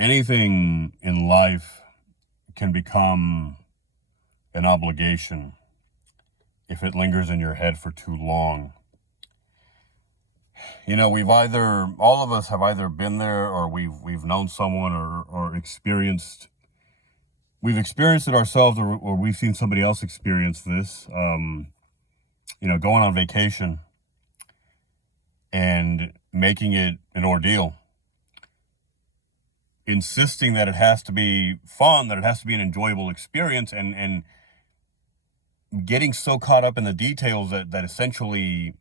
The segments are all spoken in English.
Anything in life can become an obligation if it lingers in your head for too long. You know, all of us have either been there, or we've known someone, or we've experienced it ourselves, or we've seen somebody else experience this. Going on vacation and making it an ordeal, insisting that it has to be fun, that it has to be an enjoyable experience, and getting so caught up in the details that essentially,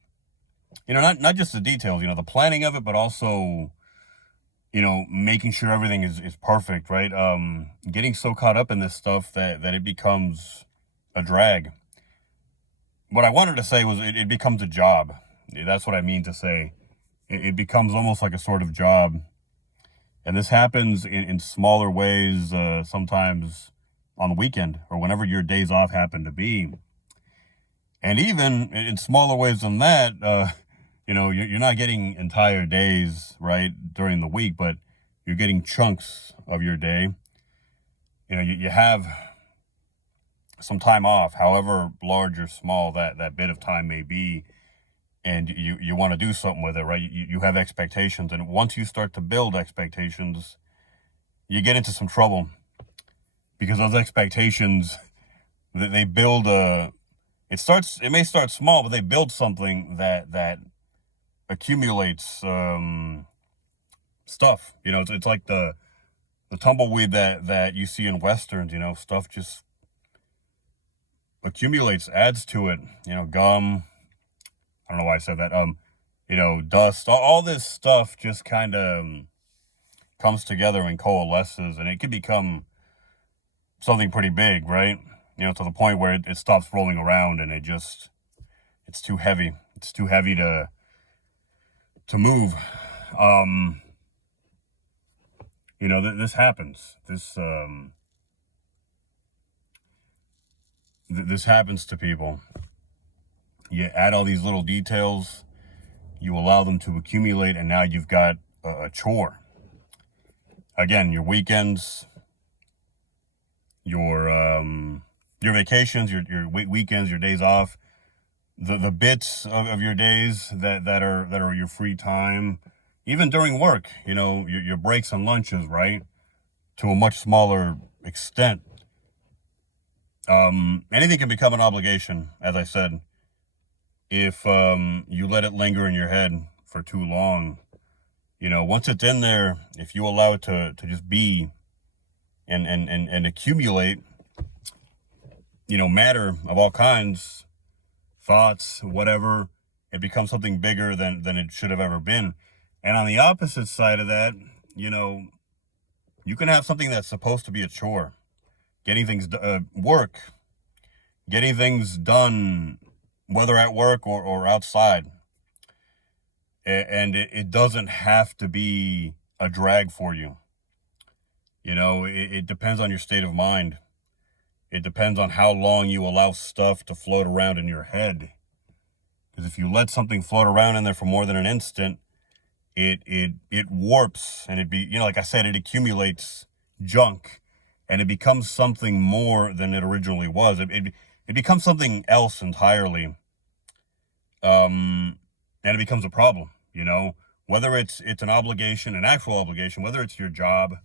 not just the details, the planning of it, but also, making sure everything is perfect, right? Getting so caught up in this stuff that it becomes a drag. What I wanted to say was it becomes a job. That's what I mean to say. It becomes almost like a sort of job. And this happens in smaller ways, sometimes on the weekend or whenever your days off happen to be. And even in smaller ways than that, you're not getting entire days, right, during the week, but you're getting chunks of your day. You have some time off, however large or small that bit of time may be, and you want to do something with it, right? You have expectations, and once you start to build expectations, you get into some trouble, because those expectations, they build it may start small, but they build something that accumulates stuff. It's like the tumbleweed that you see in westerns. Stuff just accumulates, adds to it. Gum. I don't know why I said that. Dust. All this stuff just kind of comes together and coalesces, and it can become something pretty big, right? To the point where it stops rolling around, and it's too heavy. It's too heavy to move. This happens. This happens to people. You add all these little details, you allow them to accumulate, and now you've got a chore. Again, your weekends, your vacations, your weekends, your days off, the bits of your days that are your free time, even during work, your breaks and lunches, right, to a much smaller extent. Anything can become an obligation, as I said, if you let it linger in your head for too long. Once it's in there, if you allow it to just be and accumulate, matter of all kinds, thoughts, whatever, it becomes something bigger than it should have ever been. And on the opposite side of that, you can have something that's supposed to be a chore, getting things work, getting things done, whether at work or outside. And it doesn't have to be a drag for you. It depends on your state of mind. It depends on how long you allow stuff to float around in your head. Because if you let something float around in there for more than an instant, it warps, and like I said, it accumulates junk, and it becomes something more than it originally was. It becomes something else entirely. And it becomes a problem, whether it's an obligation, an actual obligation, whether it's your job,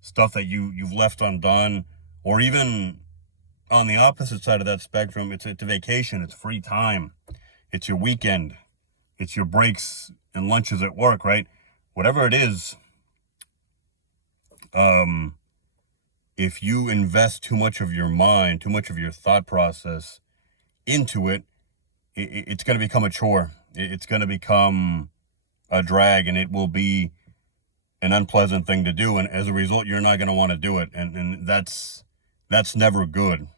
stuff that you've left undone, or even on the opposite side of that spectrum, it's a vacation, it's free time, it's your weekend, it's your breaks and lunches at work, right? Whatever it is, if you invest too much of your mind, too much of your thought process into it, it's going to become a chore. It's going to become a drag, and it will be an unpleasant thing to do. And as a result, you're not going to want to do it. And that's never good.